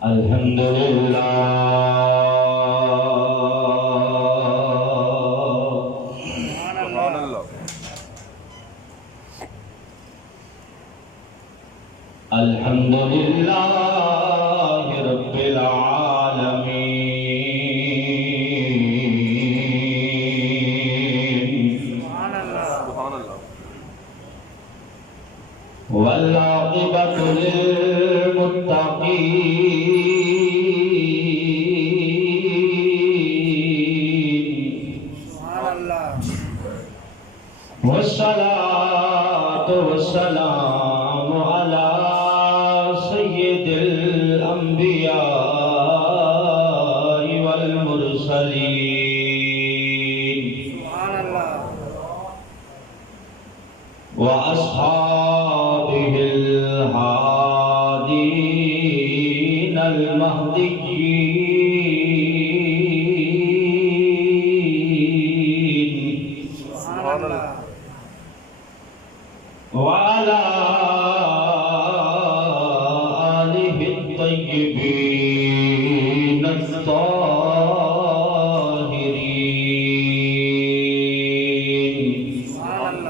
الحمدللہ الحمدللہ رب العالمین والعاقبۃ للمتقین والصلاة والسلام علی سید الانبیاء والمرسلین واصحابہ الہادین المہدیین وعلى آلہ الطیبین الطاہرین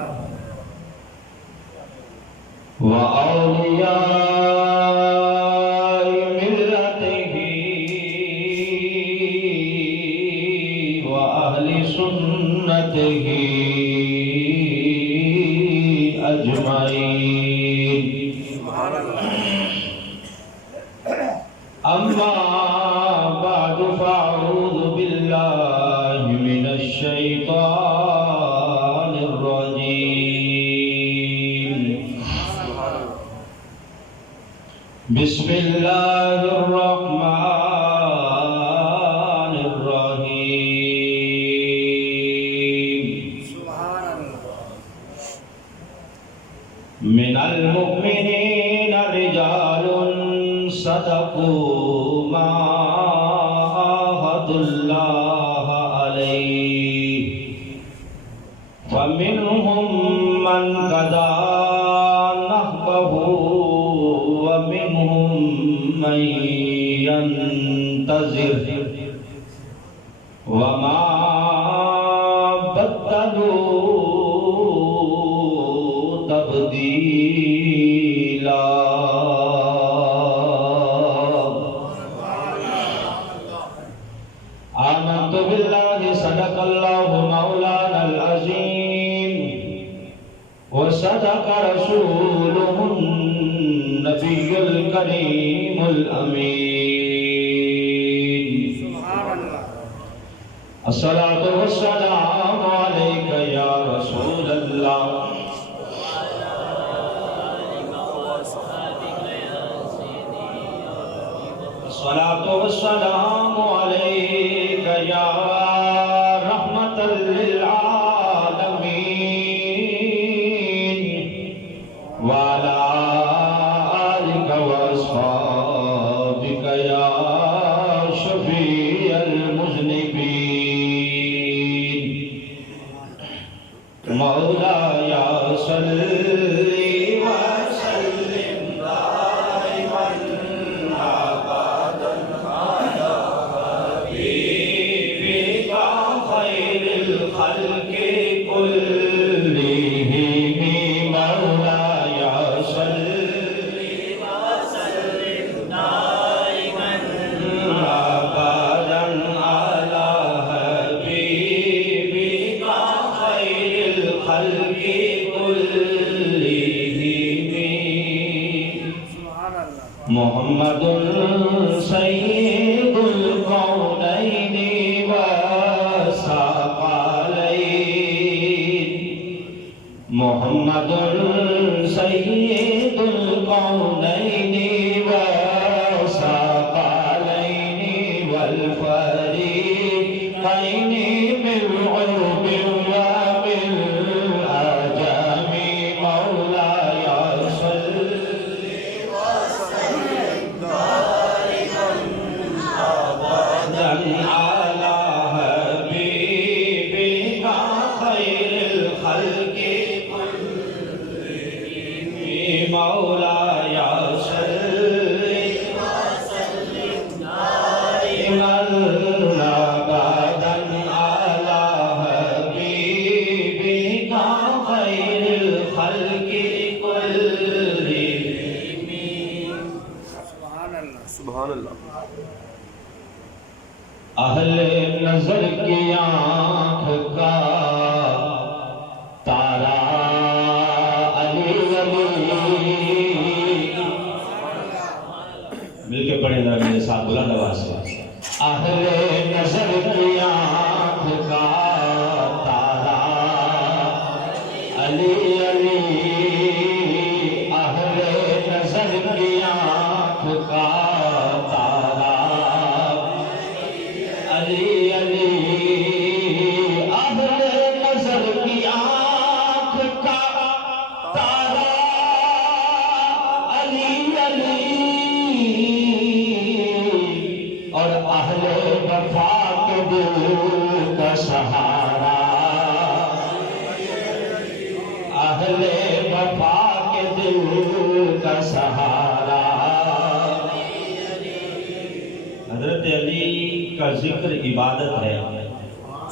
وأولیاء ملتہ وأہل سنتہ اجمعین اما بعد فاعوذ باللہ من الشیطان الرجیم بسم اللہ الرحمن الرحیم من المؤمنین رجال صدقوا ما عاهدوا اللہ علیہ فمنهم من قضى نحبه ومنهم من ينتظر وما بدلوا تبدیلا آمنت باللہ صدق اللہ مولانا العظیم وصدق رسولہ النبی الکریم الامین الصلاۃ والسلام علیک یا رسول اللہ الصلاۃ والسلام علیک یا رحمۃ للعالمین وعلی آلک واصحابک یا شفیع المذنبین مولایا صلی وسلم دائما الخلق كلهم مولاي صل وسلم دائما ابدا على حبيبك خير الخلق كلهم محمد سيد الكونين محمد سید الکونین والثقلین والفریقین من عرب ومن عجم مولاي صل وسلم دائما ابدا على حبيبك خير الخلق مولا سبحان اللہ. اہل نظر کی آنکھ کا تارا علی علی. مل کے پڑھیں ذرا میرے ساتھ بلند آواز سے. اہل نظر کی آنکھ کا تارا علی علی. اہل نظر کی آنکھ کا تارا علی علی. اہل نظر کی آنکھ کا تارا علی علی. اور اہل وفا کے دل کا سہارا. اہل وفا کے دل کا سہارا. حضرت علی کا ذکر عبادت ہے.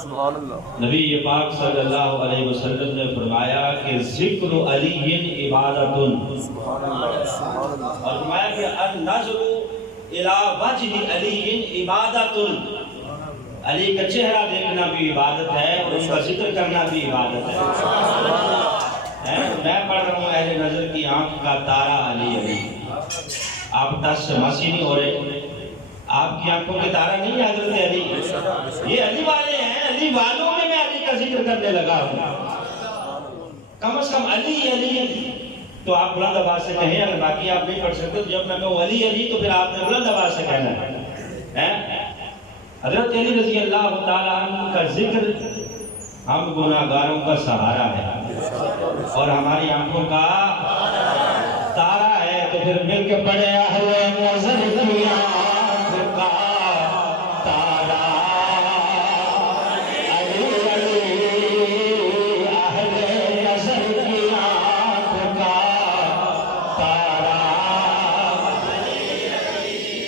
سبحان اللہ. نبی پاک صلی اللہ علیہ وسلم نے فرمایا کہ ذکر علی عبادت. سبحان اللہ. سبحان اللہ. اور فرمایا کہ النظر الی وجہ علی عبادت. علی کا چہرہ دیکھنا بھی عبادت ہے اور ان کا ذکر کرنا بھی عبادت ہے. میں پڑھ رہا ہوں اہل نظر کی آنکھ کا تارا علی علی. آپ دس سے مسی نہیں ہو رہے. آپ کی آنکھوں کے تارا نہیں ہے حضرت علی. یہ علی والے ہیں. علی والوں میں علی کا ذکر کرنے لگا ہوں. کم از کم علی علی تو آپ بلند آواز سے کہیں. اگر باقی آپ نہیں پڑھ سکتے تو جب میں کہوں علی علی تو پھر آپ نے بلند آواز سے کہنا ہے. حضرت علی رضی اللہ تعالیٰ عنہ کا ذکر ہم گناہگاروں کا سہارا ہے اور ہماری آنکھوں کا تارا ہے. تو پھر مل کے پڑھے اہل نظر کی آنکھ کا تارا علی علی. اہل نظر کی آنکھ کا تارا.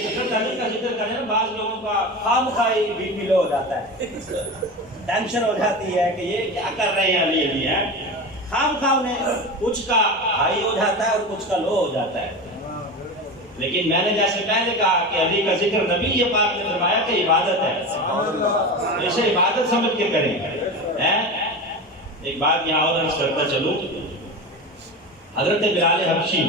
حضرت علی کا ذکر کریں نا بعض لوگوں کا خامخواہی بی پی لو ہو جاتا ہے. ٹینشن ہو جاتی ہے کہ یہ کیا کر رہے ہیں علی علی ہیں. خامخواہ انہیں کچھ کا ہائی ہو جاتا ہے اور کچھ کا لو ہو جاتا ہے. لیکن میں نے جیسے پہلے کہا کہ علی کا ذکر نبی پاک نے فرمایا کہ عبادت ہے. اسے عبادت سمجھ کے کریں. ایک بات یہاں اور عرض کرتا چلوں. حضرت بلال حبشی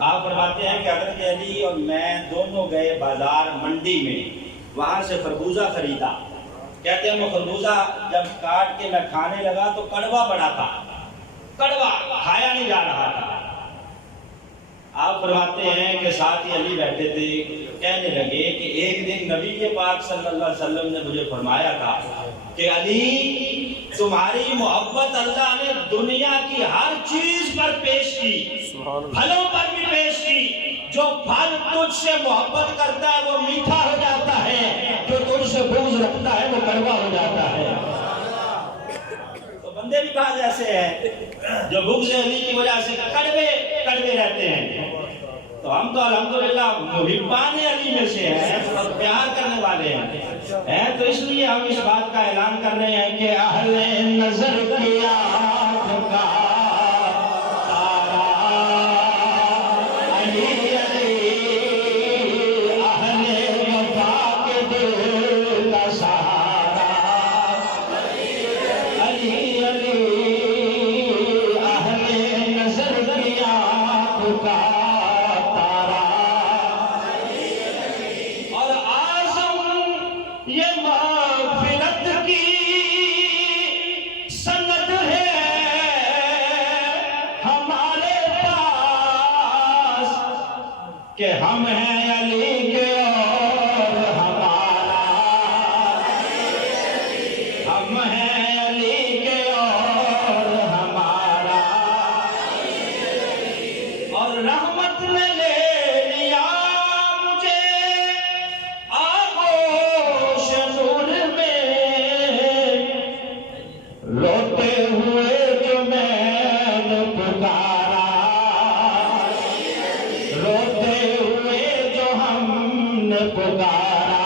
آپ فرماتے ہیں کہ حضرت علی اور میں دونوں گئے بازار منڈی میں. وہاں سے خربوزہ خریدا. کہتے ہیں وہ خربوزہ جب کاٹ کے میں کھانے لگا تو کڑوا بڑا تھا. کڑوا کھایا نہیں جا رہا تھا. آپ فرماتے ہیں کہ ساتھ ہی علی بیٹھے تھے. کہنے لگے کہ ایک دن نبی پاک صلی اللہ علیہ وسلم نے مجھے فرمایا تھا کہ علی تمہاری محبت اللہ نے دنیا کی ہر چیز پر پیش کی. پھلوں پر بھی پیش کی. جو پھل تجھ سے محبت کرتا ہے وہ میٹھا ہو جاتا ہے. جو تجھ سے بغض رکھتا ہے وہ کڑوا ہو جاتا ہے. تو بندے بھی بعض ایسے ہیں جو بغض علی کی وجہ سے کڑوے کڑوے رہتے ہیں. تو ہم تو الحمدللہ محبان علی میں سے ہیں اور پیار کرنے والے ہیں. تو اس لیے ہم اس بات کا اعلان کر رہے ہیں کہ اہل نظر کی آنکھ کا تارا علی علی. اہل وفا کے دل کا سہارا علی علی. اہل نظر کی آنکھ کا یہ مغفرت کی سند ہے ہمارے پاس کہ ہم ہیں علی کے اور ہمارا. ہم ہیں علی کے اور ہمارا. اور رحمت نے لے لیا مجھے روتے ہوئے جو میں نے پکارا. روتے ہوئے جو ہم نے پکارا.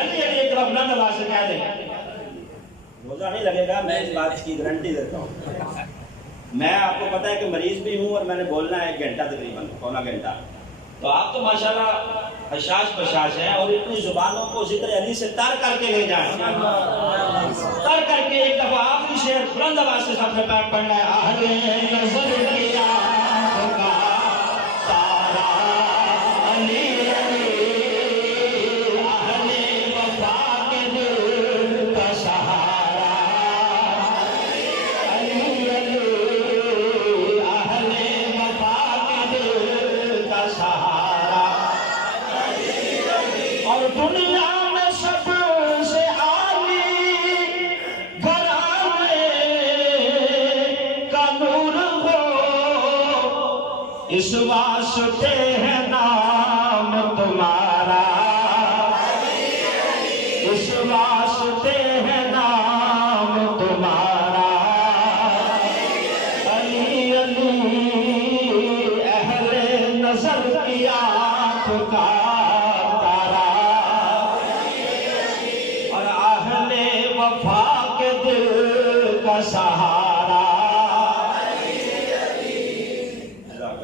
علی علی ایک طرف بلند آواز سے کہہ دیں. روزہ نہیں لگے گا. میں اس بات کی گارنٹی دیتا ہوں. میں آپ کو پتا ہے کہ مریض بھی ہوں اور میں نے بولنا ہے 1 گھنٹہ تقریباً پونا گھنٹہ. تو آپ تو ماشاءاللہ حشاش بشاش ہیں اور اتنی زبانوں کو ذکر علی سے تر کر کے لے جائیں. تر کر کے ایک دفعہ آخری شعر بلند آواز سے سب نے پاک پڑھنا ہے. اہل نظر کیا تارا علی علی اہل وفا کے دل کا سہارا علی علی اہل وفا کے دل کا سہارا. اور دنیا میں سب سے عالی گھرانے کا نور ہو اس واسطے ہے نام تمہارا اس واسطے ہے نام تمہارا علی علی اہل نظر کی آنکھ کا تارا اور اہل وفا کے دل کا سہارا.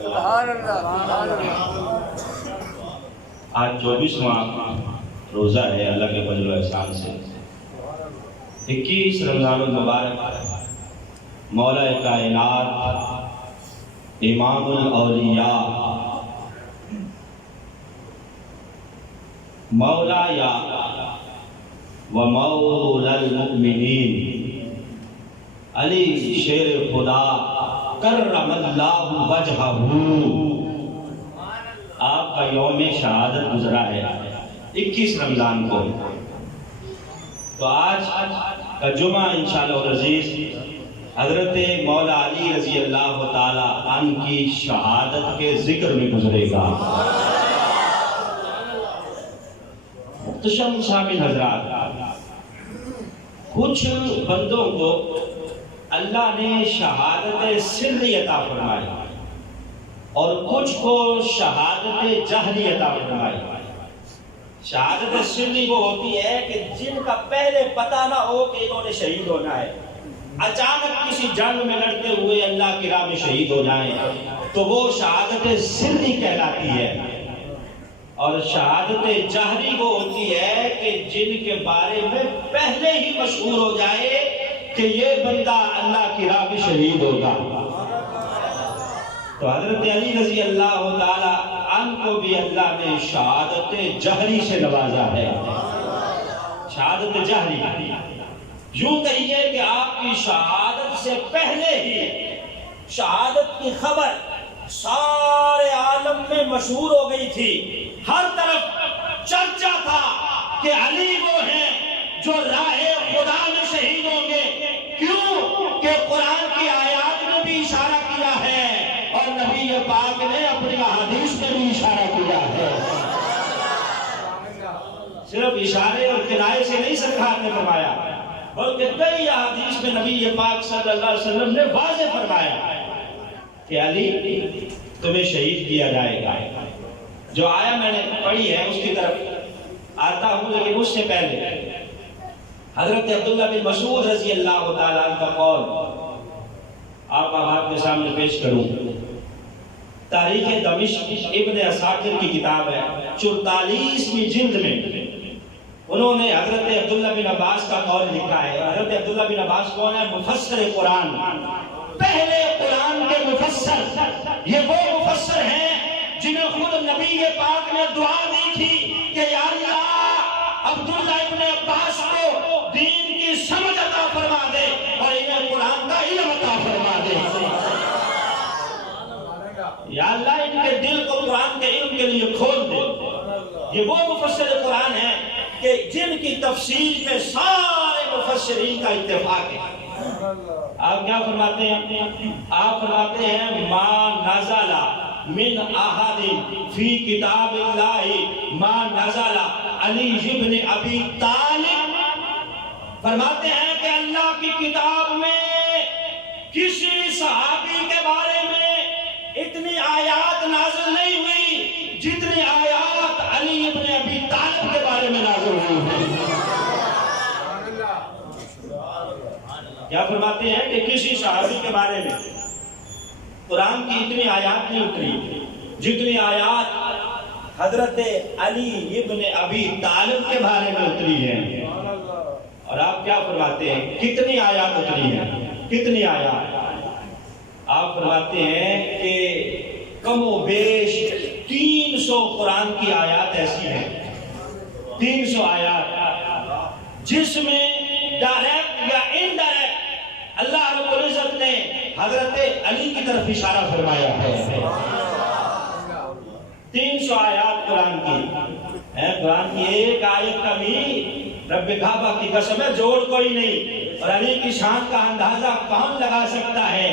سبحان اللہ سبحان اللہ. آج 24واں روزہ ہے اللہ کے فضل و احسان سے. 21 رمضان المبارک مولا کائنات امام الاولیاء مولا یا و مولا المؤمنین علی شیر خدا کرم اللہ وجہہ آپ کا یوم شہادت گزرا ہے 21 رمضان کو. تو آج کا جمعہ انشاءاللہ العزیز حضرت مولا علی رضی اللہ تعالی عنہ کی شہادت کے ذکر میں گزرے گا. محتشم شامل حضرات، کچھ بندوں کو اللہ نے شہادت سری عطا فرمائی اور کچھ کو شہادت جہری عطا فرمائی. شہادت سری وہ ہوتی ہے کہ جن کا پہلے پتہ نہ ہو کہ انہوں نے شہید ہونا ہے، اچانک کسی جنگ میں لڑتے ہوئے اللہ کی راہ میں شہید ہو جائیں تو وہ شہادت سری کہلاتی ہے. اور شہادت جہری وہ ہوتی ہے کہ جن کے بارے میں پہلے ہی مشہور ہو جائے کہ یہ بندہ اللہ کی راہ میں شہید ہوگا. تو حضرت علی رضی اللہ تعالی عنہ کو بھی اللہ نے شہادت جہری سے نوازا ہے. شہادت جہری یوں کہیے کہ آپ کی شہادت سے پہلے ہی شہادت کی خبر سارے عالم میں مشہور ہو گئی تھی. ہر طرف چرچا تھا کہ علی وہ ہیں جو راہ خدا میں شہید ہوں گے. کیوں کہ قرآن کی آیات میں بھی اشارہ کیا ہے اور نبی پاک نے اپنی احادیث میں بھی اشارہ کیا ہے. صرف اشارے اور کنایے سے نہیں سرکار نے فرمایا بلکہ کئی احادیث میں نبی پاک صلی اللہ علیہ وسلم نے واضح فرمایا کہ علی تمہیں شہید کیا جائے گا. جو آیا میں نے پڑھی ہے اس کی طرف آتا ہوں، لیکن اس سے پہلے حضرت عبداللہ بن مسعود رضی اللہ تعالیٰ عنہ کا قول آپ کے سامنے پیش کروں. تاریخ دمشق ابن اساکر کی کتاب ہے 44ویں جلد میں انہوں نے حضرت عبداللہ بن عباس کا قول لکھا ہے. حضرت عبداللہ بن عباس کون ہے؟ مفسر قرآن، پہلے قرآن کے مفسر. یہ وہ مفسر ہیں جنہیں خود نبی پاک نے دعا دی تھی کہ یا اللہ عبداللہ ابن عباس کو دین کی سمجھ عطا فرما دے اور انہیں قرآن کا علم عطا فرما دے. یا اللہ ان کے دل کو قرآن کے علم کے لیے کھول دے. یہ وہ مفسر قرآن ہیں کہ جن کی تفسیر میں سارے مفسرین کا اتفاق ہے. آپ کیا فرماتے ہیں؟ آپ فرماتے ہیں ما نزل من احد فی کتاب اللہ ما نزل علی ابن ابی طالب. فرماتے ہیں کہ اللہ کی کتاب میں کسی صحابی کے بارے میں اتنی آیات نازل نہیں ہوئی جتنی آیات علی ابن ابی طالب کے بارے میں نازل ہوئی. کیا فرماتے ہیں کہ کسی صحابی کے بارے میں قرآن کی اتنی آیات نہیں اتری جتنی آیات حضرت علی ابن ابی طالب کے بارے میں اتری ہیں. اور آپ کیا فرماتے ہیں کتنی آیات اتری ہیں؟ کتنی آیات؟ آپ فرماتے ہیں کہ کم و بیش 300 قرآن کی آیات ایسی ہیں، 300 آیات جس میں ڈائریکٹ یا انڈائریکٹ اللہ رب العزت نے حضرت علی کی طرف اشارہ فرمایا ہے. 300 آیات قرآن کی، قرآن کی ایک آیت کا بھی رب کعبہ کی قسم ہے جوڑ کوئی نہیں. اور علی کی شان کا اندازہ کون لگا سکتا ہے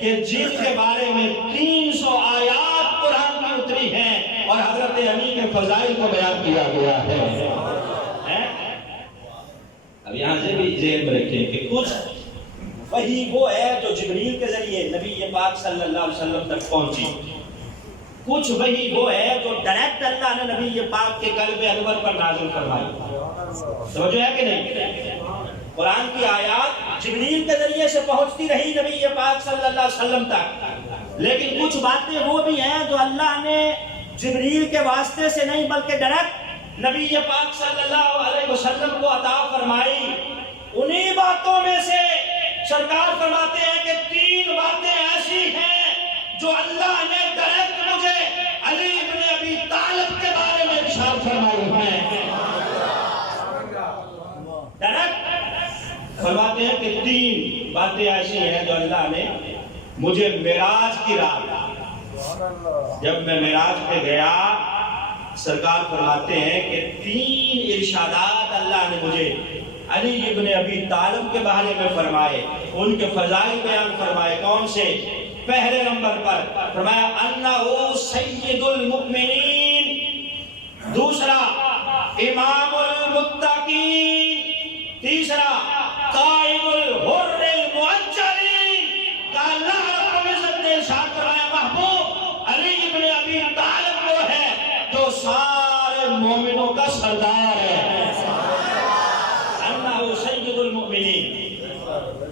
کہ جن کے بارے میں 300 آیات قرآن کی اتری ہیں اور حضرت علی کے فضائل کو بیان کیا گیا ہے. اب یہاں سے بھی ذہن میں رکھیں کہ کچھ وہی وہ ہے جو جبریل کے ذریعے نبی پاک صلی اللہ علیہ وسلم تک پہنچی، کچھ وہی وہ ہے جو ڈائریکٹ اللہ نے نبی پاک کے قلب انور پر نازل فرمائی. سمجھو ہے کہ نہیں؟ قرآن کی آیات جبریل کے ذریعے سے پہنچتی رہی نبی پاک صلی اللہ علیہ وسلم تک، لیکن کچھ باتیں وہ بھی ہیں جو اللہ نے جبریل کے واسطے سے نہیں بلکہ ڈائریکٹ نبی پاک صلی اللہ علیہ وسلم کو عطا فرمائی. انہی باتوں میں سے سرکار فرماتے ہیں کہ 3 باتیں ایسی ہیں جو اللہ نے ڈائریکٹ مجھے علی ابن ابی طالب کے بارے میں ارشاد فرمائی ہیں. ڈائریکٹ فرماتے ہیں کہ 3 باتیں ایسی ہیں جو اللہ نے مجھے معراج کی رات جب میں معراج پہ گیا، سرکار فرماتے ہیں کہ 3 ارشادات اللہ نے مجھے علی ابن ابی طالب کے بارے میں فرمائے، ان کے فضائل بیان فرمائے. کون سے؟ پہلے نمبر پر فرمایا انہو سید المؤمنین، دوسرا امام المتقین، تیسرا قائد الحر المعجلین. کہ اللہ رب العزت نے ارشاد فرمایا محبوب علی ابن ابی طالب وہ ہے جو سارے مومنوں کا سردار ہے. انہو سید المؤمنین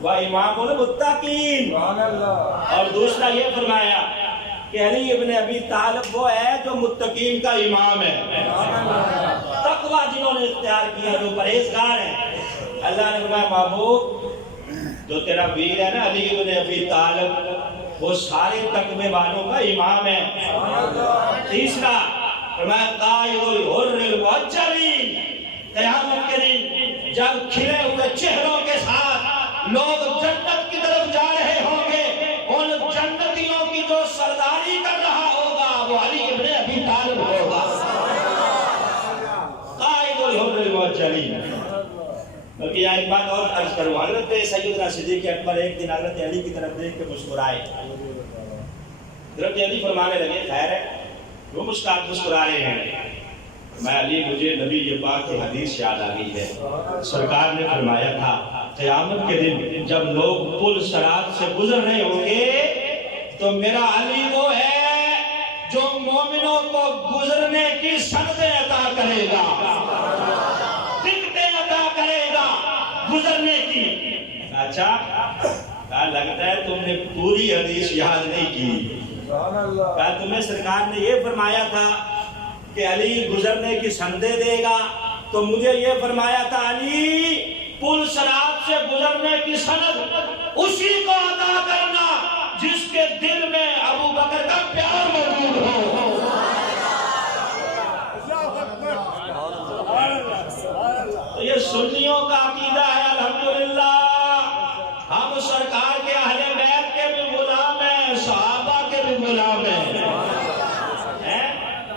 و امام المتقین. اور دوسرا یہ فرمایا کہ علی ابن ابی طالب وہ ہے جو متقین کا امام ہے، تقوی جنہوں نے اختیار کیا، جو پرہیزگار ہیں. اللہ نے فرمایا محبوب جو تیرا ویر ہے نا علی ابن ابی طالب وہ سارے تقوی والوں کا امام ہے. تیسرا فرمایا قائد الحر المعجلین، قیامت کے دن جب کھلے ہوئے چہروں کے ساتھ لوگ جنت کی طرف جا رہے ہوں گے، ان جنتیوں کی جو سرداری کر رہا ہوگا وہ علی ابن ابی طالب ہوگا. قائد الحر المعجلین. بلکہ یہاں ایک بات اور عرض کروں، حضرت سیدنا صدیق اکبر ایک دن حضرت علی کی طرف دیکھ کے مسکرائے. حضرت علی فرمانے لگے خیر ہے، وہ مسکرا رہے ہیں. میں علی مجھے نبی پاک کی حدیث یاد آ گئی ہے. سرکار نے فرمایا تھا قیامت کے دن جب لوگ پل صراط سے گزر رہے ہوں گے تو میرا علی وہ ہے جو مومنوں کو گزرنے کی سندیں عطا کرے گا، ٹکٹیں عطا کرے گا گزرنے کی. اچھا لگتا ہے تم نے پوری حدیث یاد نہیں کی. تمہیں سرکار نے یہ فرمایا تھا کہ علی گزرنے کی سندیں دے گا، تو مجھے یہ فرمایا تھا علی پل صراط سے گزرنے کی سند اسی کو عطا کرنا جس کے دل میں ابو بکر کا پیار موجود ہو. تو یہ سنیوں کا عقیدہ ہے. الحمدللہ ہم سرکار کے اہل بیت کے بھی غلام ہیں، صحابہ کے بھی غلام ہیں.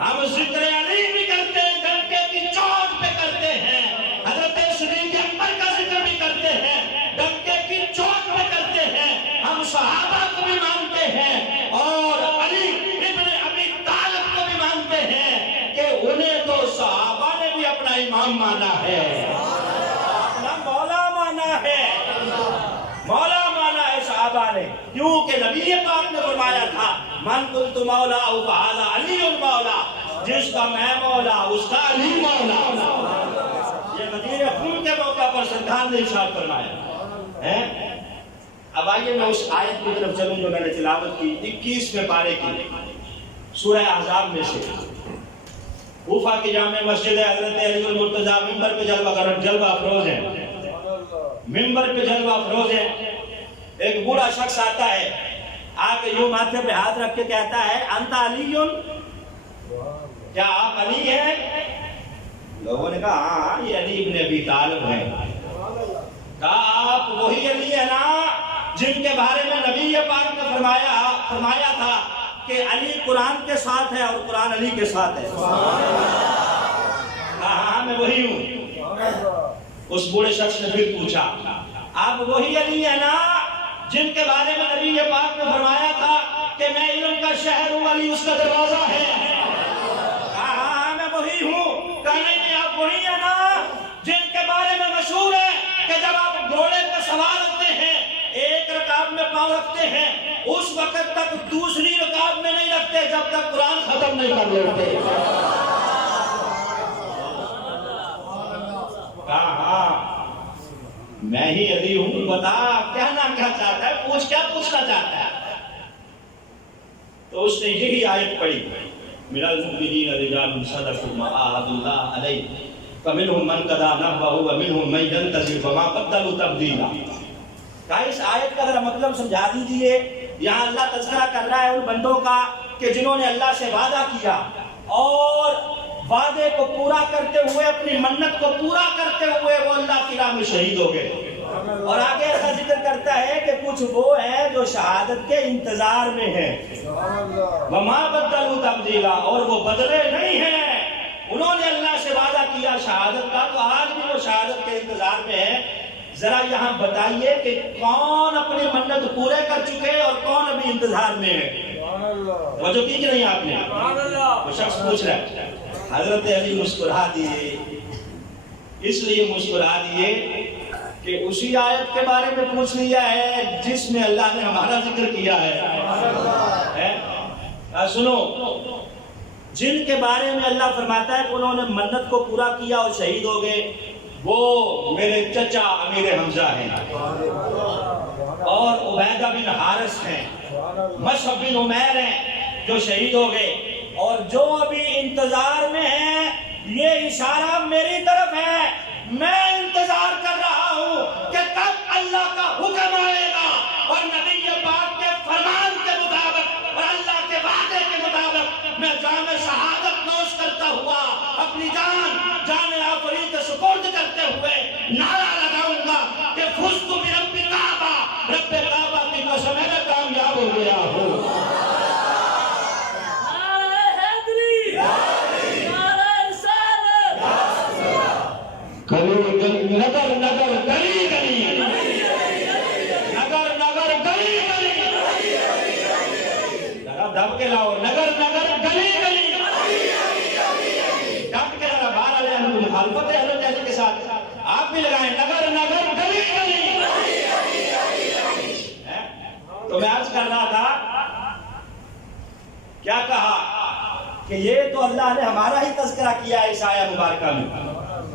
ہم ذکر علی بھی کرتے ہیں، ڈنڈے کی چوٹ پہ کرتے ہیں. حضرت صدیق اکبر کا ذکر بھی کرتے ہیں، ڈنڈے کی چوٹ پہ کرتے ہیں. ہم صحابہ کو بھی مانتے ہیں اور علی ابن ابی طالب کو بھی مانتے ہیں کہ انہیں تو صحابہ نے بھی اپنا امام مانا ہے، اپنا مولا مانا ہے. مولا مانا ہے صحابہ نے، کیونکہ نبی پاک نے فرمایا تھا من کنت مولا فہذا علی المولا، جس کا میں مولا اس کا علی مولا. یہ غدیر خون کے موقع پر سرکار نے ارشاد فرمایا ہے. اب آئیے میں اس آیت کی طرف چلوں جو میں نے تلاوت کی 21ویں پارے کی سورہ احزاب میں سے. کوفہ کی جامع مسجد ہے، حضرت علی المرتضیٰ ممبر پہ جلوہ افروز ہے، ممبر پہ جلوہ افروز ہے. ایک بوڑھا شخص آتا ہے، آ کے یوں ماتھے پہ ہاتھ رکھ کے کہتا ہے انت علی، کیا آپ علی ہیں؟ لوگوں نے کہا ہاں یہ علی ابن ابی طالب ہیں. کہا آپ وہی علی ہیں نا جن کے بارے میں نبی پاک نے فرمایا تھا کہ علی قرآن کے ساتھ ہے اور قرآن علی کے ساتھ ہے؟ کہا ہاں میں وہی ہوں. اس بوڑھے شخص نے پھر پوچھا آپ وہی علی ہیں نا جن کے بارے میں نبی پاک نے فرمایا تھا کہ میں علم کا شہر ہوں، علی اس کا دروازہ ہے؟ کہا ہاں میں وہی ہوں. کہا نہیں آپ وہی ہیں نا جن کے بارے میں مشہور ہے کہ جب آپ گھوڑے پہ سوار ہوتے ہیں ایک رکعت میں پاؤں رکھتے ہیں اس وقت تک دوسری رکعت میں نہیں رکھتے جب تک قرآن ختم نہیں کر لیتے. کہا ہاں میں ہی علی ہوں، بتا کہنا کیا چاہتا ہے، پوچھ کیا پوچھنا چاہتا ہے. تو اس نے یہی آیت پڑھی من المؤمنین رجال صدقوا ما عاهدوا الله علیہ فمنهم من قضى نحبه ومنهم من ينتظر وما بدلوا تبدیلا. کہا اس آیت کا ذرا مطلب سمجھا دیجئے. یہاں اللہ تذکرہ کر رہا ہے ان بندوں کا کہ جنہوں نے اللہ سے وعدہ کیا اور وعدے کو پورا کرتے ہوئے اپنی منت کو پورا کرتے ہوئے وہ اللہ کی راہ میں شہید ہو گئے. اور آگے ایسا ذکر کرتا ہے کہ کچھ وہ ہیں جو شہادت کے انتظار میں ہیں. وما بدلوا تبدیلا، اور وہ بدلے نہیں ہیں. انہوں نے اللہ سے وعدہ کیا شہادت کا تو آج بھی وہ شہادت کے انتظار میں ہیں. ذرا یہاں بتائیے کہ کون اپنی منت پورے کر چکے اور کون ابھی انتظار میں ہے؟ توجہ کی کہ نہیں آپ نے؟ وہ شخص پوچھ رہا ہے. حضرت علی مسکرا دیے، اس لیے مسکرا دیے کہ اسی آیت کے بارے میں پوچھ لیا ہے جس میں اللہ نے ہمارا ذکر کیا ہے. سنو، جن کے بارے میں اللہ فرماتا ہے کہ انہوں نے منت کو پورا کیا اور شہید ہو گئے، وہ میرے چچا امیر حمزہ ہیں اور عبیدہ بن حارث ہیں، مصعب بن عمیر ہیں جو شہید ہو گئے. اور جو ابھی انتظار میں ہیں یہ اشارہ میری طرف ہے. میں انتظار کر رہا ہوں کہ کب اللہ کا حکم آئے گا اور نبی پاک کے فرمان کے مطابق اور اللہ کے وعدے کے مطابق میں جام شہادت نوش کرتا ہوا اپنی جان آفری کے سپرد کرتے ہوئے نعرہ لگاؤں گا کہ فزت برب کعبہ، رب کعبہ کی قسم ہے میں کامیاب ہو گیا ہوں. نگر نگر گلی گلی، نگر نگر گلی گلی، ذرا دب کے لاؤ، نگر نگر گلی گلی، ڈٹ کے ذرا باہر آ جائیں. مخالفت ہے حضرت علی کے ساتھ، آپ بھی لگائیں نگر نگر گلی گلی. تو میں عرض کر رہا تھا کیا کہا کہ یہ تو اللہ نے ہمارا ہی تذکرہ کیا ہے اس آیہ مبارکہ میں.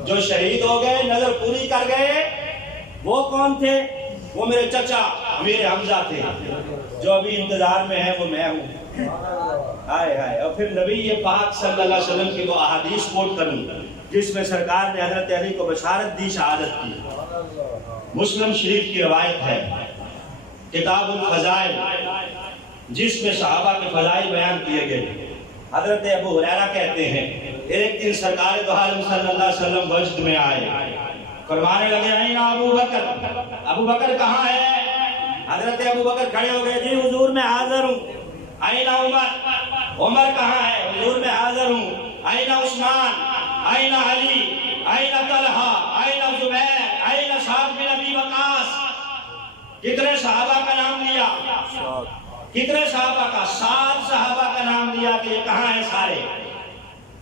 جو شہید ہو گئے، نظر پوری کر گئے، وہ کون تھے؟ وہ میرے چچا امیر حمزہ تھے. جو ابھی انتظار میں ہے وہ میں ہوں. ہائے ہائے. اور پھر نبی پاک صلی اللہ علیہ وسلم کی وہ احادیث کوٹ کروں جس میں سرکار نے حضرت علی کو بشارت دی شہادت کی. مسلم شریف کی روایت ہے کتاب الفضائل جس میں صحابہ کے فضائل بیان کیے گئے. حضرت ابو ہریرہ کہتے ہیں ایک دن سرکار دو عالم صلی اللہ علیہ وسلم وجد میں آئے، فرمانے لگے این ابو بکر، ابو بکر کہاں ہے؟ حضرت ابو بکر کھڑے ہو گئے، جی حضور میں حاضر ہوں. این عمر، عمر کہاں ہے؟ حضور میں حاضر ہوں. این عثمان، این علی، این طلحہ، این زبیر، این سعد بن ابی وقاص. کتنے صحابہ کا نام لیا؟ کتنے صحابہ کا؟ 7 صحابہ کا نام لیا کہ یہ کہاں ہیں.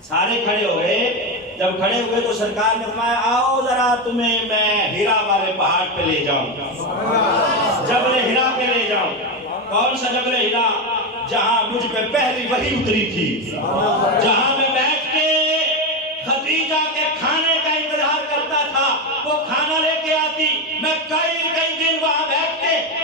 سارے کھڑے ہو گئے. جب کھڑے ہوئے تو سرکار نے فرمایا آؤ ذرا تمہیں میں ہیرا والے پہاڑ پہ لے جاؤں، جبل ہیرا پہ لے جاؤں. کون سا جبل ہیرا؟ جہاں مجھ پہ پہلی وحی اتری تھی، جہاں میں بیٹھ کے خدیجہ کے کھانے کا انتظار کرتا تھا. وہ کھانا لے کے آتی، میں کئی دن وہاں بیٹھ کے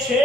6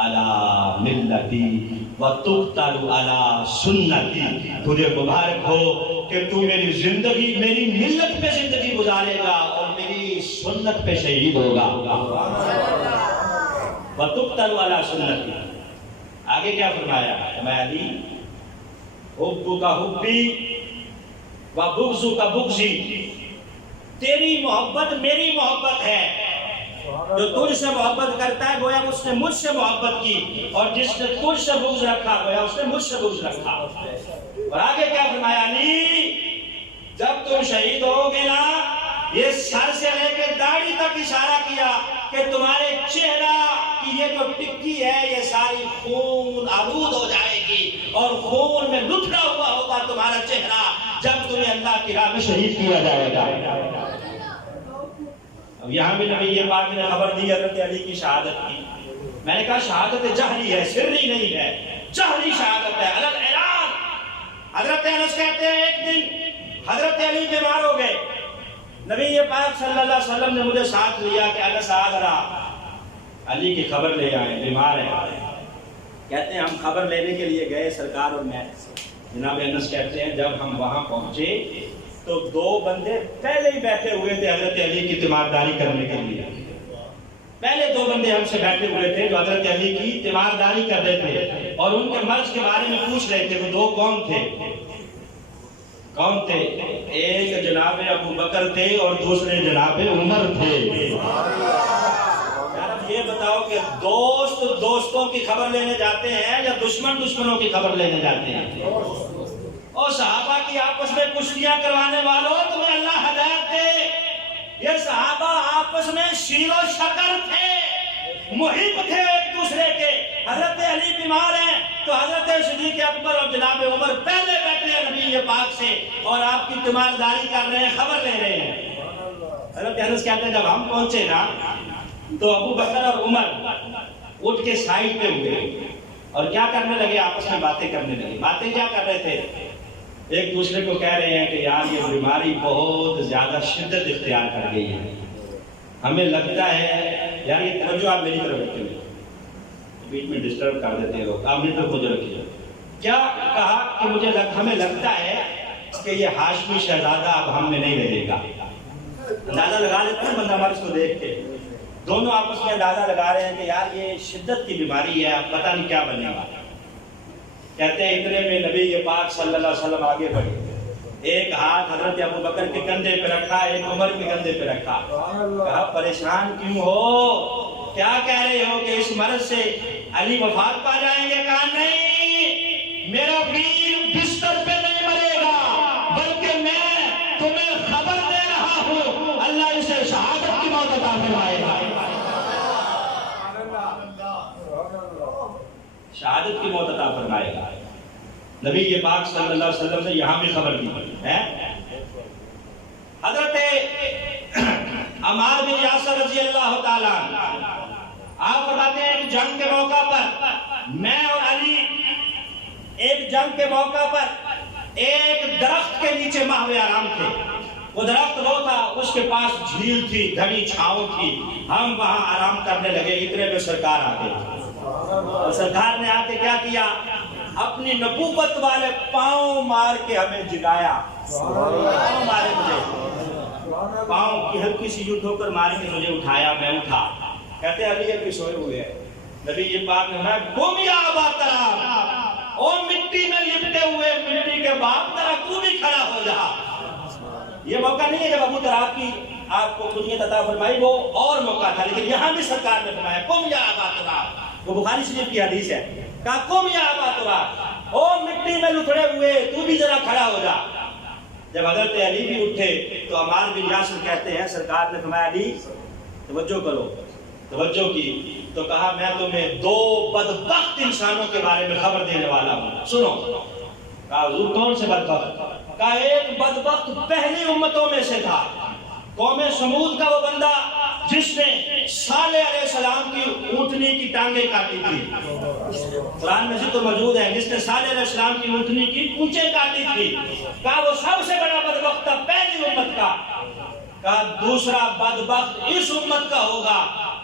علی ملتی وتقتل علی سنتی، تجھے مبارک ہو کہ تو میری زندگی میری ملت پہ زندگی گزارے گا اور میری سنت پہ شہید ہوگا۔ وتقتل علی سنتی۔ آگے کیا فرمایا؟ میں علی حب کا حبی و بغض کا بغضی، تیری محبت میری محبت ہے، جو تجھ سے محبت کرتا ہے گویا اس نے مجھ سے محبت کی، اور جس نے تجھ سے بغض رکھا گویا اس نے مجھ سے بغض رکھا۔ اور آگے کیا فرمایا؟ علی جب تم شہید ہوگے نا، یہ سر سے لے کے داڑھی تک اشارہ کیا کہ تمہارے چہرہ کی یہ جو ٹکی ہے یہ ساری خون آلود ہو جائے گی، اور خون میں لتھڑا ہوا ہوگا تمہارا چہرہ جب تمہیں اللہ کی راہ میں شہید کیا جائے گا۔ اب یہاں بھی نبی یہ پاک نے خبر دی حضرت علی کی شہادت کی۔ میں نے کہا شہادت جہری ہے، سری نہیں ہے، جہری شہادت ہے، علل اعلان۔ حضرت انس کہتے ہیں ایک دن حضرت علی بیمار ہو گئے، نبی پاک صلی اللہ علیہ وسلم نے مجھے ساتھ لیا کہ انس آ رہا علی کی خبر لے آئے، بیمار ہے۔ کہتے ہیں ہم خبر لینے کے لیے گئے سرکار اور میں، جناب انس کہتے ہیں جب ہم وہاں پہنچے تو دو بندے پہلے ہی بیٹھے ہوئے تھے حضرت علی کی تیمارداری کرنے کے لیے۔ پہلے دو بندے ہم سے بیٹھے ہوئے تھے جو حضرت علی کی تیمارداری کر رہے تھے اور ان کے مرض کے بارے میں پوچھ رہے تھے۔ وہ دو کون تھے؟ ایک جناب ابو بکر تھے اور دوسرے جناب عمر تھے۔ یہ بتاؤ کہ دوست دوستوں کی خبر لینے جاتے ہیں یا دشمن دشمنوں کی خبر لینے جاتے ہیں؟ اور صحابہ کی آپس میں کشتیاں کروانے والوں تمہیں اللہ ہدایت دے، یہ صحابہ آپس میں شیر و شکر تھے، محب تھے ایک دوسرے کے۔ حضرت علی بیمار ہیں تو حضرت صدیق اکبر اور جناب عمر پہلے بیٹھے ہیں نبی پاک سے اور آپ کی تیمارداری کر رہے ہیں، خبر لے رہے ہیں۔ حضرت انس کہتے ہیں جب ہم پہنچے نا تو ابو بکر اور عمر اٹھ کے سائڈ پہ ہوئے اور کیا کرنے لگے؟ آپس میں باتیں کرنے لگے۔ باتیں کیا کر رہے تھے؟ ایک دوسرے کو کہہ رہے ہیں کہ یار یہ بیماری بہت زیادہ شدت اختیار کر گئی ہے، ہمیں لگتا ہے یار یہ توجہ آپ میری طرف رکھتے ہوئے بیچ میں ڈسٹرب کر دیتے ہو، آپ میری طرف مجھے رکھیے۔ کیا کہا کہ ہمیں لگتا ہے کہ یہ ہاشمی شہزادہ اب ہم میں نہیں رہے گا۔ اندازہ لگا لیتے ہیں بندہ ہمارے اس کو دیکھ کے، دونوں آپس میں اندازہ لگا رہے ہیں کہ یار یہ شدت کی بیماری ہے، اب پتہ نہیں کیا بننے والا۔ کہتے ہیں اتنے میں نبی پاک صلی اللہ علیہ وسلم آگے بڑھے، ایک ہاتھ حضرت ابو بکر کے کندھے پہ رکھا، ایک عمر کے کندھے پہ رکھا۔ کہا پریشان کیوں ہو؟ کیا کہہ رہے ہو کہ اس مرض سے علی وفات پا جائیں گے؟ کہا نہیں، میرا ویر بستر پہ نہیں مرے گا، بلکہ میں تمہیں خبر دے رہا ہوں اللہ اسے شہادت کی موت عطا فرمائے گا۔ شہادت کی موت عطا فرمائے گا۔ نبی یہ پاک صلی اللہ علیہ وسلم نے یہاں بھی خبر دی ہے۔ حضرت عمار بن یاسر رضی اللہ تعالیٰ آپ فرماتے ہیں ایک جنگ کے موقع پر میں اور علی ایک جنگ کے موقع پر ایک درخت کے نیچے ماہوے آرام تھے۔ وہ درخت وہ تھا، اس کے پاس جھیل تھی، گھنی چھاؤں تھی، ہم وہاں آرام کرنے لگے، اتنے میں سرکار آ گئے۔ اور سرکار نے آ کے کیا کیا؟ اپنی نبوت والے پاؤں مار کے ہمیں جگایا۔ پاؤں مارے مجھے، پاؤں کی ہلکی سی یوں ٹھوکر مار کے مجھے اٹھایا، میں اٹھا۔ کہتے ہیں علی ابھی سوئے ہوئے ہیں، نبی یہ پاک نے قم یا ابا تراب، او مٹی میں لپٹے ہوئے مٹی کے باپ طرح تو بھی کھڑا ہو جا۔ یہ موقع نہیں ہے جب ابو تراب کی آپ کو کنیت عطا فرمائی، وہ اور موقع تھا، لیکن یہاں بھی سرکار نے فرمایا قم یا ابا تراب۔ وہ بخاری شریف کی حدیث ہے، کہا قم یا ابا تراب، او مٹی میں لتھڑے ہوئے تو بھی ذرا کھڑا ہو جا۔ جب حضرت علی بھی اٹھے تو عمار بن یاسر کہتے ہیں سرکار نے فرمایا علی توجہ کرو، توجہ کی تو کہا میں تمہیں دو بدبخت انسانوں کے بارے میں خبر دینے والا ہوں، سنو۔ کہا حضور کون سے بدبخت؟ کہا ایک بدبخت پہلی امتوں میں سے تھا، قوم سمود کا وہ بندہ جس نے صالح علیہ السلام کی اونٹنی کی ٹانگیں کاٹی تھی۔ قرآن میں ذکر موجود ہے، جس نے صالح علیہ السلام کی اونٹنی کی پونچھیں کاٹی تھی۔ کہا وہ سب سے بڑا بدبخت تھا پہلی امت کا۔ کہا دوسرا بدبخت اس امت کا ہوگا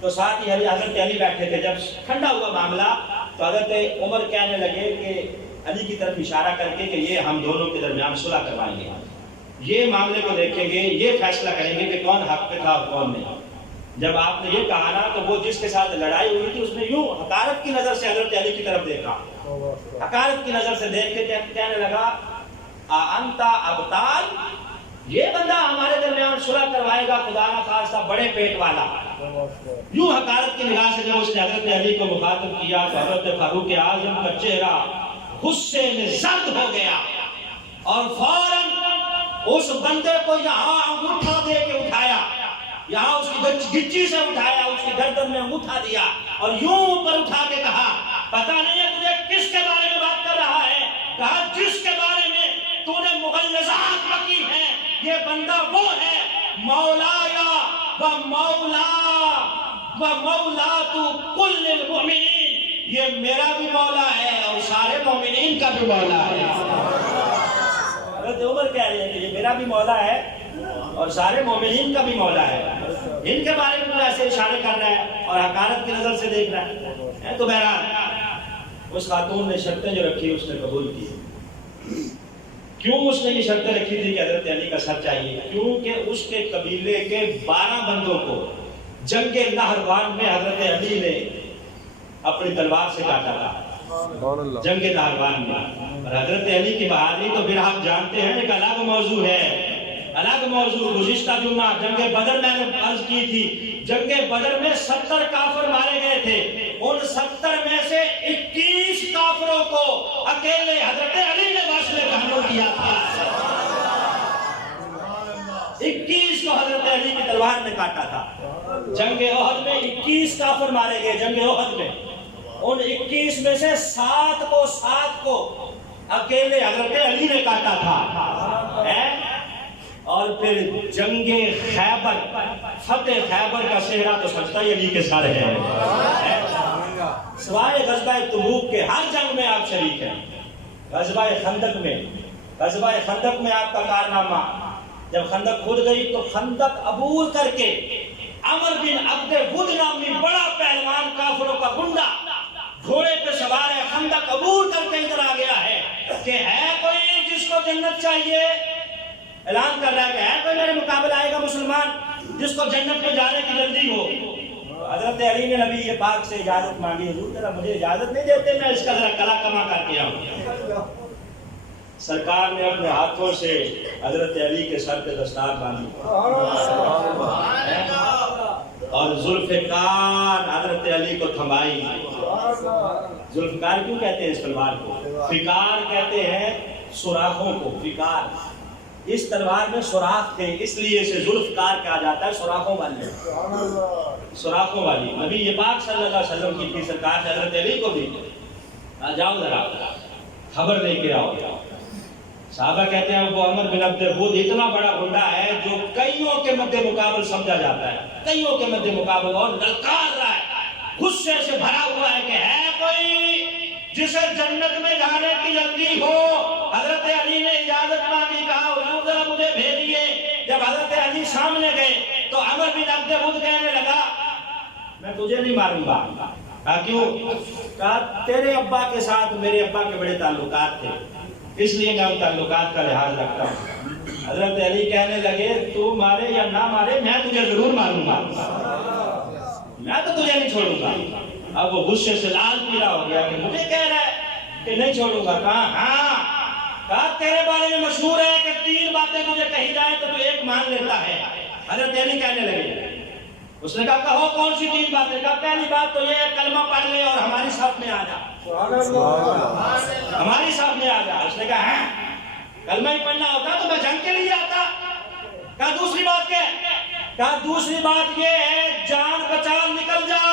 تو ساتھ ہی حضرت علی بیٹھے تھے. جب ٹھنڈا ہوا معاملہ تو حضرت عمر کہنے لگے کہ علی کی طرف اشارہ کر کے کہ یہ ہم دونوں کے درمیان صلح کروائیں گے, یہ معاملے کو دیکھیں گے, یہ فیصلہ کریں گے کہ کون حق پہ تھا اور کون نہیں. جب آپ نے یہ کہا نا تو وہ جس کے ساتھ لڑائی ہوئی تھی اس نے یوں حقارت کی نظر سے حضرت علی کی طرف دیکھا, حقارت کی نظر سے دیکھ کے کہنے لگا انتا ابطال, یہ بندہ ہمارے درمیان صلح کروائے گا, خدا نہ خواستہ بڑے پیٹ والا. یوں حقارت کی نگاہ سے جب اس نے حضرت علی کو مخاطب کیا تو حضرت فاروق اعظم کا چہرہ غصے میں زرد ہو گیا اور فوراً اس بندے کو یہاں انگوٹھا دے کے اٹھایا, یہاں اس کی گچی سے اٹھایا, اس کی گردن میں انگوٹھا دیا اور یوں اوپر اٹھا کے کہا پتہ نہیں ہے تجھے کس کے بارے میں بات کر رہا ہے. کہا جس کے بارے میں تو نے مغلظات بکی ہیں یہ بندہ وہ ہے مولایا و مولا و مولات کل المؤمنین, یہ میرا بھی مولا ہے اور سارے مومنین کا بھی مولا ہے. حضرت عمر کہہ رہے ہیں کہ یہ میرا بھی مولا ہے اور سارے مومنین کا بھی مولا ہے, ان کے بارے میں ایسے اشارے کرنا ہے اور حقارت کی نظر سے دیکھنا ہے. تو بہرحال اس خاتون نے شرطیں جو رکھی اس نے قبول کی. کیوں اس نے یہ شرطیں رکھی تھی کہ حضرت علی کا سر چاہیے؟ کیونکہ اس کے قبیلے کے 12 بندوں کو جنگ نہروان میں حضرت علی نے اپنی تلوار سے کاٹا تھا, جنگ نہروان میں. اور حضرت علی کی بہادری تو پھر آپ جانتے ہیں ایک الگ موضوع ہے, الگ موضوع. گزشتہ جمعہ جنگ بدر میں نے عرض کی تھی, جنگ بدر میں 70 کافر مارے گئے تھے, ان 70 میں سے 21 کافروں کو اکیلے حضرت علی نے وصل کہنو کیا تھا. 21 کو حضرت علی کی تلوار نے کاٹا تھا. جنگ احد میں 21 کافر مارے گئے, جنگ احد میں ان 21 میں سے 7 کو اکیلے حضرت علی نے کاٹا تھا. اور پھر جنگ خیبر, فتح خیبر کا صحرا تو سجدہ علی کے سر ہے. سوائے غزوہ تبوک کے ہر جنگ میں آپ شریک ہیں. غزوہ خندق میں آپ کا کارنامہ, جب خندق کھود گئی تو خندق عبور کر کے عمر بن عبد ود نامی بڑا پہلوان کافروں کا گنڈا گھوڑے پہ سوار ہے, خندق عبور کر کے ادھر آ گیا ہے کہ ہے کوئی جس کو جنت چاہیے. اعلان کر رہا ہے کہ ہے کوئی میرے مقابلہ آئے گا مسلمان جس کو جنت میں جانے کی جلدی ہو. حضرت علی نے نبی یہ پاک سے اجازت مانگی, حضور ذرا مجھے اجازت نہیں دیتے, میں اس کا ذرا کلا کما کر کے آؤں. سرکار نے اپنے ہاتھوں سے حضرت علی کے سر پہ دستار باندھی اور ذوالفقار حضرت علی کو تھمائی. ذوالفقار کیوں کہتے ہیں اس تلوار کو؟ فقار کہتے ہیں سوراخوں کو. فقار, اس تلوار میں سوراخ تھے اس لیے اسے ذوالفقار کہا جاتا ہے, سوراخوں والی, سوراخوں والی. نبی یہ پاک صلی اللہ علیہ وسلم کی سرکار سے حضرت علی کو بھی جاؤ ذرا خبر لے کے آؤ. صحابہ کہتے ہیں وہ عمر بن عبد ود اتنا بڑا گنڈا ہے جو کئیوں کے مد مقابل سمجھا جاتا ہے, کئیوں کے مد مقابل, اور للکار رہا ہے, غصے سے بھرا ہوا ہے کہ ہے کوئی جسے جنت میں جانے کی جلدی ہو. حضرت علی نے اجازت مانگی, کہا حضور ذرا مجھے بھیجیے. جب حضرت علی سامنے گئے تو عمر بن عبد ود کہنے لگا میں تجھے نہیں ماروں گا. کہا کیوں؟ کہا تیرے ابا کے ساتھ میرے ابا کے بڑے تعلقات تھے اس لیے میں ان تعلقات کا لحاظ رکھتا ہوں. حضرت علی کہنے لگے تو مارے یا نہ مارے میں تجھے ضرور ماروں گا, میں تو تجھے نہیں چھوڑوں گا. اب وہ غصے سے لال پیلا ہو گیا کہ مجھے کہہ رہا ہے کہ نہیں چھوڑوں گا. کہا ہاں, کہا تیرے بارے میں مشہور ہے کہ 3 باتیں تجھے کہی جائیں تو تو ایک مان لیتا ہے. حضرت علی کہنے لگے, اس نے کہا کہو کون سی 3 باتیں؟ کہا پہلی بات تو یہ ہے کلمہ پڑھ لے اور ہماری صف میں آ جا, ہماری صف میں آ جا. اس نے کہا ہے کلمہ ہی پڑھنا ہوتا تو میں جنگ کے لیے آتا. کہا دوسری بات کیا؟ کہا دوسری بات یہ ہے جان بچا نکل جا,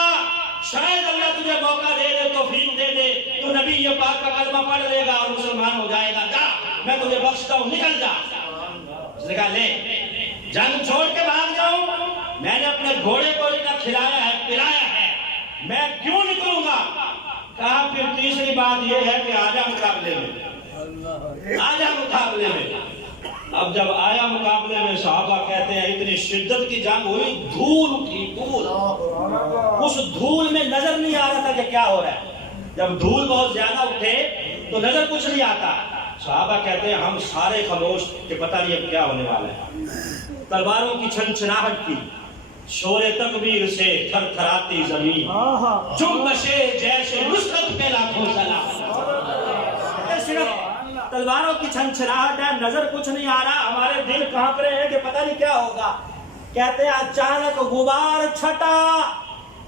شاید اللہ تجھے موقع دے دے, توفیق دے دے, تو نبی یہ پاک کا کلمہ پڑھ لے گا اور مسلمان ہو جائے گا. جا میں تجھے بخشتا ہوں, نکل جا. اس نے کہا لے جنگ چھوڑ کے بھاگ جاؤں, میں نے اپنے گھوڑے کو اتنا کھلایا ہے پلایا ہے, میں کیوں نکلوں گا؟ کہا پھر تیسری بات یہ ہے کہ آجا مقابلے میں, آجا مقابلے میں. اب جب آیا مقابلے میں صحابہ کہتے ہیں اتنی شدت کی جنگ ہوئی، دھول اٹھی، دھول، اس دھول میں نظر نہیں آ رہا تھا کہ کیا ہو رہا ہے۔ جب دھول بہت زیادہ اٹھے تو نظر کچھ نہیں آتا۔ صحابہ کہتے ہیں ہم سارے خاموش کہ پتہ نہیں اب کیا ہونے والا ہے۔ تلواروں کی چھنچناہٹ کی، شور تکبیر سے تھر تھراتی زمین، جنبشے جیسے نصرت پہ لاکھوں سلام۔ صرف تلواروں کی چھنچناہٹ ہے، نظر کچھ نہیں آ رہا، ہمارے دل کانپ رہے ہیں کہ پتہ نہیں کیا ہوگا۔ کہتے ہیں اچانک غبار چھٹا،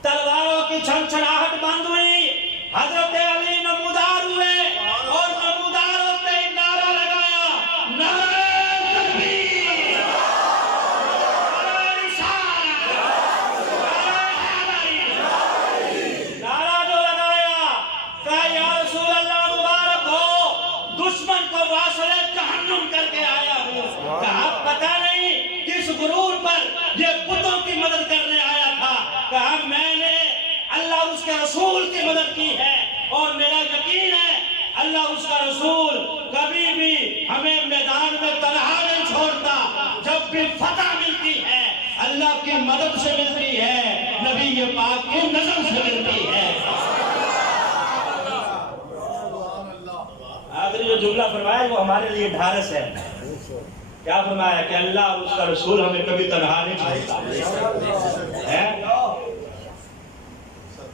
تلواروں کی چھنچناہٹ بند ہوئی، حضرت علی نمودار ہوئے اور نمودار ہوتے ہی نعرہ لگایا، نعرہ تکبیر، نعرہ جو لگایا کہا یا رسول اللہ مبارک ہو، دشمن کو واصل جہنم کر کے آیا ہوں۔ کہا پتہ نہیں کس غرور پر یہ بتوں کی مدد کرنے آیا تھا۔ کہا میں نے اللہ اس کے رسول کی مدد کی ہے اور میرا یقین ہے اللہ اس کا رسول کبھی بھی ہمیں میدان میں تنہا نہیں چھوڑتا۔ جب بھی فتح ملتی ہے اللہ کی مدد سے ملتی ہے، نبی پاک کی نظر سے ملتی ہے۔ آخری جو جملہ فرمایا وہ ہمارے لیے ڈھارس ہے۔ کیا فرمایا کہ اللہ اور اس کا رسول ہمیں کبھی تنہا نہیں چھوڑتا۔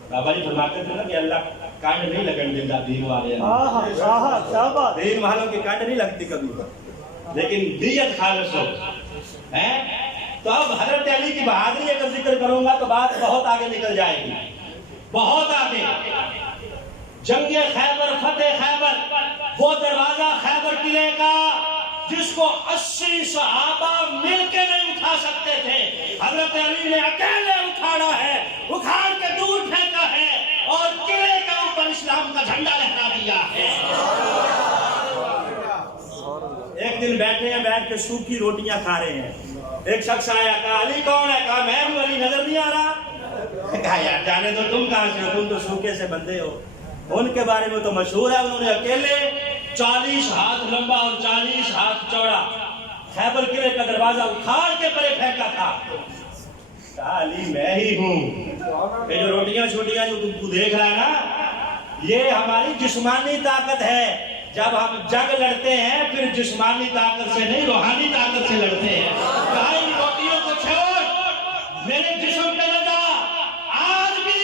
بابا جی فرماتے تھے نا کہ اللہ کانڈ نہیں لگن دیتا دین والے، دین والوں کی کانڈ نہیں لگتی کبھی، لیکن نیت خالص ہو۔ تو اب حضرت علی کی بہادری اگر ذکر کروں گا تو بات بہت آگے نکل جائے گی، بہت آگے۔ جنگ خیبر، فتح خیبر، وہ دروازہ خیبر قلعے کا جس کو 80 صحابہ مل کے نہیں اٹھا سکتے تھے، حضرت علی نے اکیلے اٹھانا ہے، اکھاڑ کے دور پھینکا ہے اور قلعے کے اوپر اسلام کا جھنڈا لہرا دیا ہے۔ ایک دن بیٹھے ہیں، بیٹھ کے سوکھی روٹیاں کھا رہے ہیں، ایک شخص آیا، کہا علی کون ہے؟ کہا میں ہوں، علی نظر نہیں آ رہا۔ کہا یار جانے دو، تم کہاں سے ہو؟ تم تو سوکھے سے بندے ہو۔ ان کے بارے میں تو مشہور ہے، انہوں نے اکیلے 40 ہاتھ لمبا اور 40 ہاتھ چوڑا خیبر قلعے کا دروازہ اکھاڑ کے پرے پھینکا تھا۔ کہا علی میں ہی ہوں، یہ جو روٹیاں چھوٹیاں جو تو دیکھ رہا ہے نا، یہ ہماری جسمانی طاقت ہے۔ جب ہم جنگ لڑتے ہیں پھر جسمانی طاقت سے نہیں، روحانی طاقت سے لڑتے ہیں۔ کہا ان روٹیوں کو چھوڑ، میرے جسم پہ لگا، آج بھی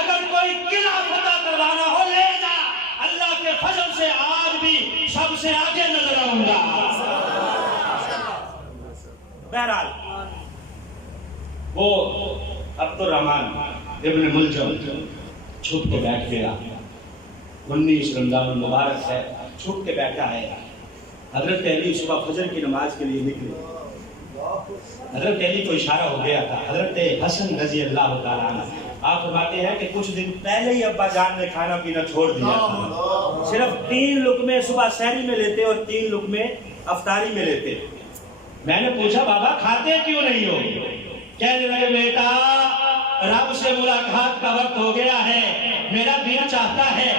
اگر کوئی قلعہ فتح کروانا ہو لے جا، اللہ کے فضل سے آج بھی سب سے آگے نظر آؤں گا۔ بہرحال وہ عبد الرحمن ابن ملجم چھپ کے بیٹھ گیا، 19 رمضان المبارک ہے، چھپ کے بیٹھا ہے۔ حضرت علی صبح فجر کی نماز کے لیے نکلے، حضرت علی کو اشارہ ہو گیا تھا، حضرت حسن رضی اللہ تعالیٰ عنہ آپ فرماتے ہیں کہ کچھ دن پہلے ہی ابا جان نے کھانا پینا چھوڑ دیا تھا، صرف 3 لقمے صبح سحری میں لیتے اور 3 لقمے افطاری میں لیتے۔ میں نے پوچھا بابا کھاتے کیوں نہیں ہو؟ کہنے لگے بیٹا رب سے ملاقات کا وقت ہو گیا ہے، میرا دل چاہتا ہے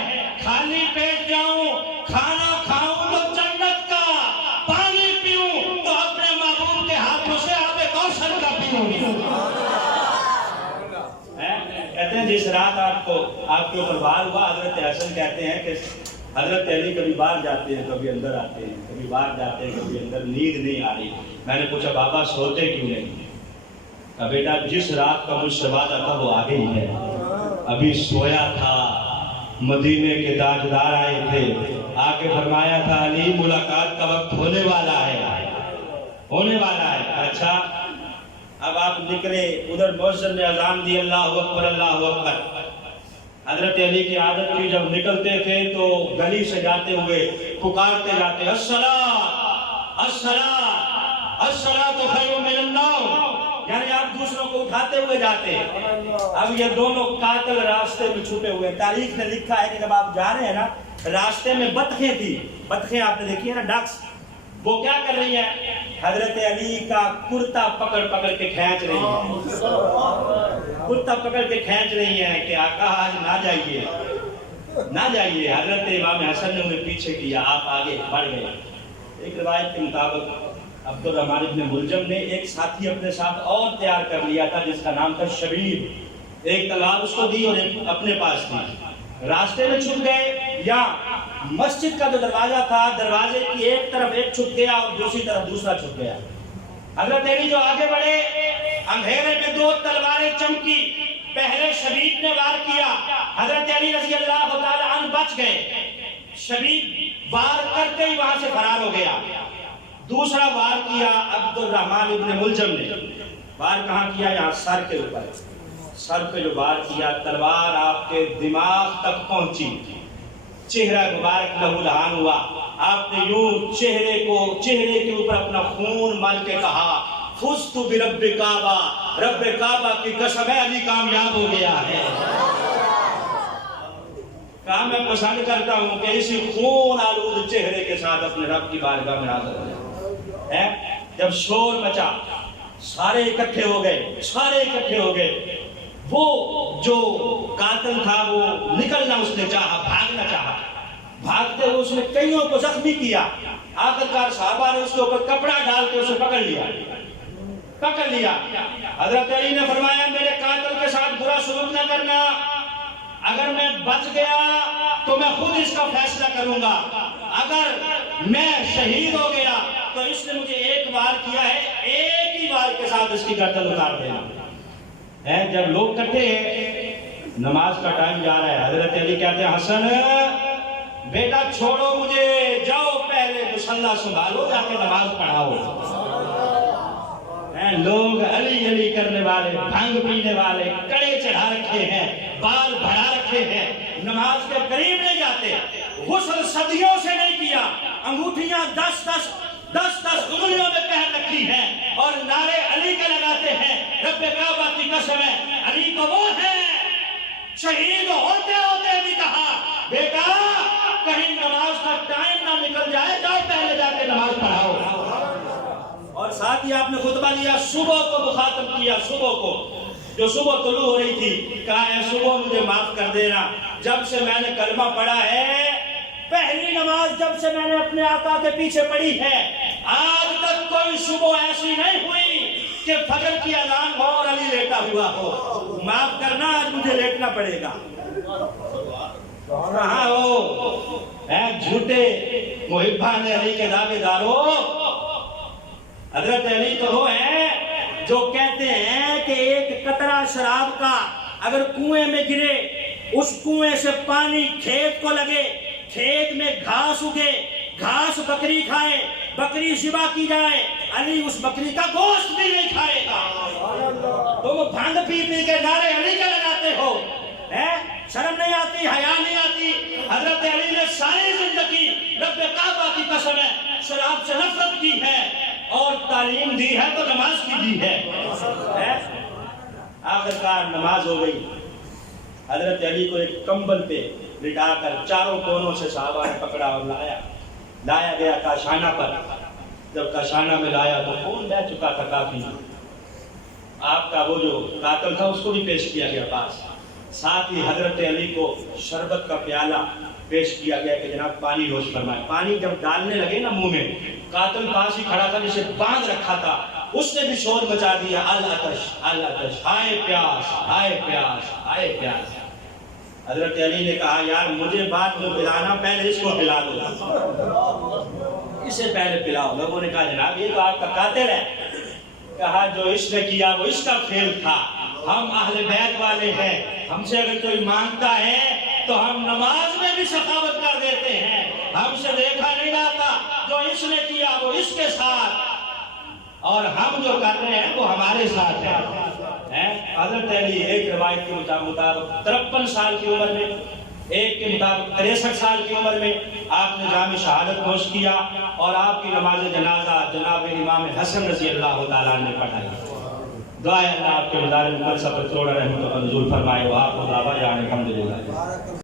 خالی پیٹ جاؤں، کھانا کھاؤں تو جنت کا، پانی پیوں تو اپنے محبوب کے ہاتھوں سے آب کوثر کا پیوں۔ کہتے ہیں جس رات آپ کے اوپر وار ہوا، حضرت حسن کہتے ہیں کہ حضرت علی کبھی باہر جاتے ہیں کبھی اندر آتے ہیں، کبھی باہر جاتے ہیں کبھی اندر، نیند نہیں آ رہی۔ میں نے پوچھا بابا سوتے کیوں نہیں؟ کہا بیٹا جس رات کا مجھ سے وعدہ تھا وہ آ گئی ہے، ابھی سویا تھا، مدینے کے تاجدار آئے تھے، آ کے فرمایا تھا علی ملاقات کا وقت ہونے والا ہے، ہونے والا ہے۔ اچھا اب آپ نکلے، ادھر مؤذن نے اذان دی، اللہ اکبر اللہ اکبر۔ حضرت علی کی عادت تھی جب نکلتے تھے تو گلی سے جاتے ہوئے پکارتے جاتے الصلاۃ الصلاۃ الصلاۃ خیر من النوم، یعنی آپ دوسروں کو اٹھاتے ہوئے جاتے۔ اب یہ دونوں قاتل راستے میں چھپے ہوئے، تاریخ نے لکھا ہے کہ جب آپ جا رہے ہیں نا راستے میں بطخیں تھی، بطخیں آپ نے دیکھی ہے نا ڈکس، وہ کیا کر رہی ہیں؟ حضرت علی کا کرتا پکڑ پکڑ کے کھینچ رہی ہیں، کرتا پکڑ کے کھینچ رہی ہیں کہ آقا آج نہ جائیے نہ جائیے۔ حضرت امام حسن نے انہیں پیچھے کیا، آپ آگے بڑھ گئے۔ ایک روایت کے مطابق عبد الرحمن ابن ملجم نے ایک ساتھی اپنے ساتھ اور تیار کر لیا تھا جس کا نام تھا شبیر، ایک تلوار اس کو دی اور ایک اپنے پاس تھی۔ راستے میں چھپ گئے یا مسجد کا جو دروازہ تھا دروازے کی ایک طرف ایک چھپ گیا اور دوسری طرف دوسرا چھپ گیا۔ حضرت علی جو آگے بڑھے، اندھیرے میں دو تلواریں چمکی، پہلے شبیب نے وار کیا، حضرت علی رضی اللہ تعالی عنہ بچ گئے، شبیب وار کرتے ہی وہاں سے فرار ہو گیا۔ دوسرا وار کیا عبد الرحمن ابن ملجم نے، وار کہاں کیا؟ یہاں سر کے اوپر، سر پہ جو وار کیا تلوار آپ کے دماغ تک پہنچی، چہرہ مبارک لہو لہان ہوا، آپ نے یوں چہرے کے اوپر اپنا خون مل کے کہا فزت برب کعبہ، رب کعبہ کی قسم ہے علی کامیاب ہو گیا ہے۔ کہا میں پسند کرتا ہوں کہ اسی خون آلود چہرے کے ساتھ اپنے رب کی بارگاہ میں حاضر ہو جائے۔ جب شور مچا، سارے اکٹھے ہو گئے، وہ جو قاتل تھا وہ نکلنا اس نے چاہا، بھاگنا چاہا، بھاگتے ہوئے اس نے کئیوں کو زخمی کیا، آخرکار صحابہ نے اس کے اوپر کپڑا ڈال کے اسے پکڑ لیا۔ حضرت علی نے فرمایا میرے قاتل کے ساتھ برا سلوک نہ کرنا، اگر میں بچ گیا تو میں خود اس کا فیصلہ کروں گا، اگر میں شہید ہو گیا تو اس نے مجھے ایک وار کیا ہے، ایک ہی وار کے ساتھ اس کی گردن اتار دینا۔ جب لوگ کٹھے نماز کا ٹائم جا رہا ہے، حضرت علی کہتے ہیں حسن بیٹا چھوڑو مجھے، جاؤ پہلے مصلی سنبھالو، جا کے نماز پڑھاؤ۔ لوگ علی علی کرنے والے، بھنگ پینے والے، کڑے چڑھا رکھے ہیں، بال بڑھا رکھے ہیں، نماز کے قریب نہیں جاتے، غسل صدیوں سے نہیں کیا، انگوٹھیاں 10 انگلیوں میں پہن رکھی ہیں اور نعرے علی کا لگاتے ہیں، رب کعبہ کی قسم ہے علی تو وہ ہے، شہید ہوتے ہوتے بھی کہا بیٹا کہیں نماز کا ٹائم نہ نکل جائے، جاؤ پہلے جا کے نماز پڑھاؤ۔ اور ساتھ ہی آپ نے خطبہ دیا، صبح کو مخاطب کیا، صبح کو جو صبح طلوع ہو رہی تھی، کہا ہے صبح مجھے معاف کر دینا، جب سے میں نے کلمہ پڑھا ہے، پہلی نماز جب سے میں نے اپنے آقا کے پیچھے پڑھی ہے، آج تک کوئی صبح ایسی نہیں ہوئی کہ فجر کی اذان ہو اور علی لیٹا ہوا ہو، معاف کرنا آج مجھے لیٹنا پڑے گا۔ کہاں ہو اے جھوٹے محبان علی کے دعوے دارو؟ حضرت علی تو وہ ہیں جو کہتے ہیں کہ ایک قطرہ شراب کا اگر کنویں میں گرے، اس کنویں سے پانی کھیت کو لگے، کھیت میں گھاس اگے، گھاس بکری کھائے، بکری ذبح کی جائے، علی اس بکری کا گوشت بھی نہیں کھائے گا۔ تم بھنگ پی پی کے نعرے علی کے لگاتے ہو، شرم نہیں آتی، حیا نہیں آتی؟ حضرت علی نے ساری زندگی رب کعبہ کی قسم ہے شراب سے نفرت کی ہے، اور تعلیم دی ہے تو نماز کی دی ہے۔ آخرکار نماز ہو گئی، حضرت علی کو ایک کمبل پہ لٹا کر چاروں کونوں سے صحابہ نے پکڑا اور لایا گیا کاشانہ پر۔ جب کاشانہ میں لایا تو خون بہ چکا تھا کافی، آپ کا وہ جو قاتل تھا اس کو بھی پیش کیا گیا پاس، ساتھ ہی حضرت علی کو شربت کا پیالہ پیش کیا گیا کہ جناب پانی نوش فرمائے۔ پانی جب ڈالنے لگے نا منہ میں، قاتل پاس ہی کھڑا تھا جسے باندھ رکھا تھا، اس نے بھی شور مچا دیا، العطش العطش، ہائے پیاس ہائے پیاس ہائے پیاس۔ حضرت علی نے کہا یار مجھے بعد میں پلانا، پہلے اس کو پلا دو، اسے پہلے پلاؤ۔ لوگوں نے کہا جناب یہ تو آپ کا قاتل ہے۔ کہا جو اس نے کیا وہ اس کا فعل تھا، ہم اہل بیت والے ہیں، ہم سے اگر کوئی مانگتا ہے تو ہم نماز میں بھی سخاوت کر دیتے ہیں، ہم سے دیکھا نہیں جاتا، جو اس نے کیا وہ اس کے ساتھ، اور ہم جو کر رہے ہیں وہ ہمارے ساتھ ہے۔ حضرت علی ایک روایت کے مطابق 53 سال کی عمر میں، ایک کے مطابق 63 سال کی عمر میں آپ نے جام شہادت نوش کیا، اور آپ کی نماز جنازہ جناب امام حسن رضی اللہ تعالیٰ نے پڑھائی۔ دعا ہے اللہ آپ کے مزار مقدس پر کروڑ رحمت و منظور فرمائے، وآخر دعوانا الحمدللہ۔